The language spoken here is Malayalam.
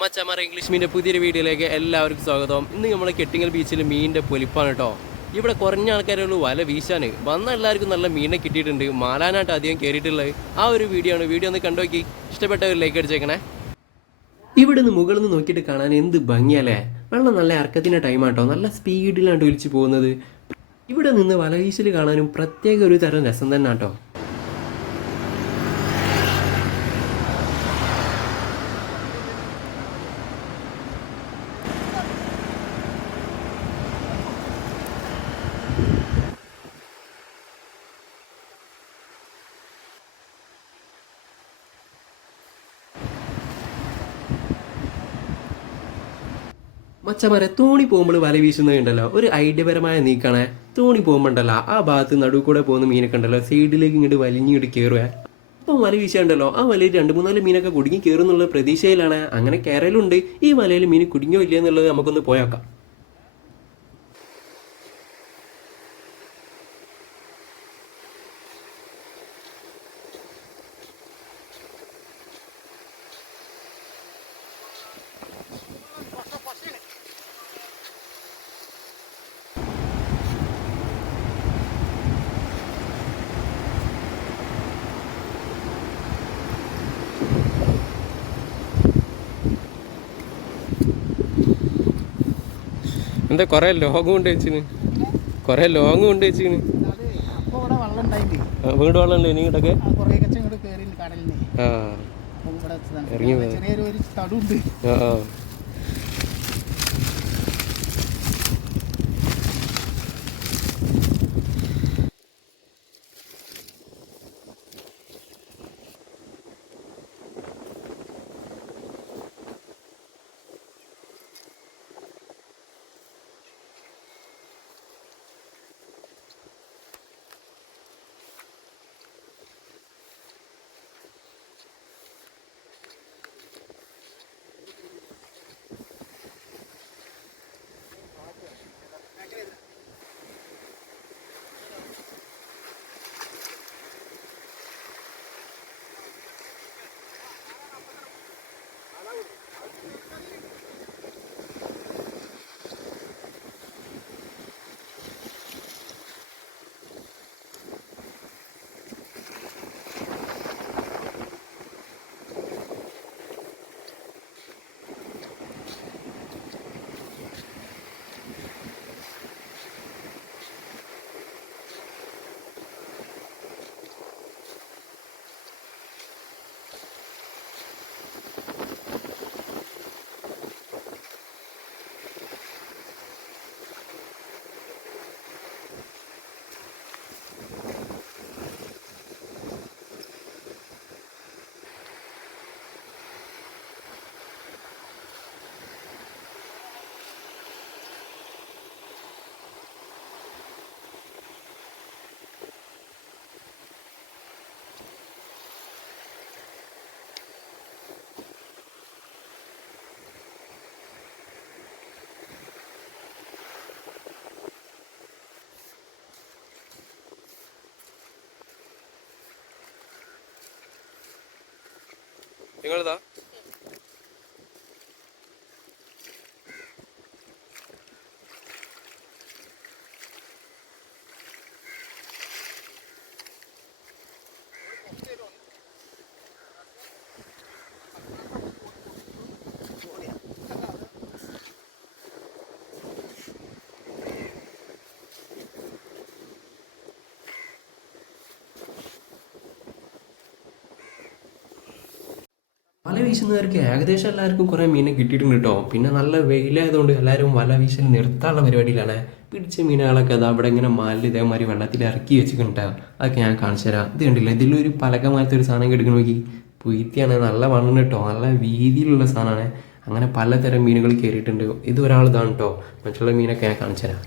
മച്ചാമാരെ ഇംഗ്ലീഷ് മീൻ്റെ പുതിയൊരു വീഡിയോയിലേക്ക് എല്ലാവർക്കും സ്വാഗതം. ഇന്ന് നമ്മൾ കെട്ടിങ്ങൽ ബീച്ചിൽ മീനിൻ്റെ പൊലിപ്പാണ് കേട്ടോ. ഇവിടെ കുറഞ്ഞ ആൾക്കാരുള്ളൂ വല വീശാൻ. വന്ന എല്ലാവർക്കും നല്ല മീനെ കിട്ടിയിട്ടുണ്ട്. മാലാനായിട്ട് അധികം കയറിയിട്ടുള്ളത് ആ ഒരു വീഡിയോ ആണ്. വീഡിയോ ഒന്ന് കണ്ടുനോക്കി ഇഷ്ടപ്പെട്ട ഒരു ലൈക്ക് അടിച്ചേക്കണേ. ഇവിടെ നിന്ന് മുകളിൽ നിന്ന് നോക്കിയിട്ട് കാണാൻ എന്ത് ഭംഗിയല്ലേ. വെള്ളം നല്ല ഇറക്കത്തിൻ്റെ ടൈമാട്ടോ. നല്ല സ്പീഡിലാണ് ഒലിച്ച് പോകുന്നത്. ഇവിടെ നിന്ന് വല വീശൽ കാണാനും പ്രത്യേക ഒരു തരം രസം തന്നെ കേട്ടോ. മച്ചമാരെ തോണി പോകുമ്പോൾ വല വീശുന്നതുണ്ടല്ലോ ഒരു ഐഡിയപരമായ നീക്കണേ. തോണി പോകുമ്പോൾ ഉണ്ടല്ലോ ആ ഭാഗത്ത് നടുവ് കൂടെ പോകുന്ന മീനൊക്കെ ഉണ്ടല്ലോ സൈഡിലേക്ക് ഇങ്ങോട്ട് വലിഞ്ഞിങ്ങോട്ട് കയറുക. അപ്പം വല വീശുണ്ടല്ലോ ആ വലയിൽ 2-3 മീനൊക്കെ കുടുങ്ങി കയറും എന്നുള്ള പ്രതീക്ഷയിലാണ്. അങ്ങനെ കയറലുണ്ട്. ഈ വലയിൽ മീൻ കുടുങ്ങിയോ ഇല്ല എന്നുള്ളത് നമുക്കൊന്ന് പോയേക്കാം. എന്താ കുറേ ലോങ് കൊണ്ട് വെച്ചിന്, വീട് വെള്ളം ഉണ്ട് ഇനി ഇങ്ങോട്ടൊക്കെ ഇറങ്ങി നിങ്ങളിതാ വല വീശുന്നവർക്ക് ഏകദേശം എല്ലാവർക്കും കുറേ മീനെ കിട്ടിയിട്ടുണ്ട് കേട്ടോ. പിന്നെ നല്ല വെയിലായതുകൊണ്ട് എല്ലാവരും വല വീശൽ നിർത്താനുള്ള പരിപാടിയിലാണ്. പിടിച്ച മീനുകളൊക്കെ അത് അവിടെ ഇങ്ങനെ മാലിൽ ഇതേമാതിരി വെള്ളത്തിൽ ഇറക്കി വെച്ചിട്ടുണ്ടാകും. അതൊക്കെ ഞാൻ കാണിച്ചു തരാം. ഇത് കണ്ടില്ല, ഇതിലൊരു പലകമാലത്തെ ഒരു സാധനം എടുക്കണം നോക്കി. പുയ്ത്തിയാണ്, നല്ല മണ്ണ് കേട്ടോ, നല്ല വീതിയിലുള്ള സാധനമാണ്. അങ്ങനെ പലതരം മീനുകൾ കയറിയിട്ടുണ്ട്. ഇത് ഒരാൾ ഇതാണ് കേട്ടോ. മറ്റുള്ള മീനൊക്കെ ഞാൻ കാണിച്ചു തരാം.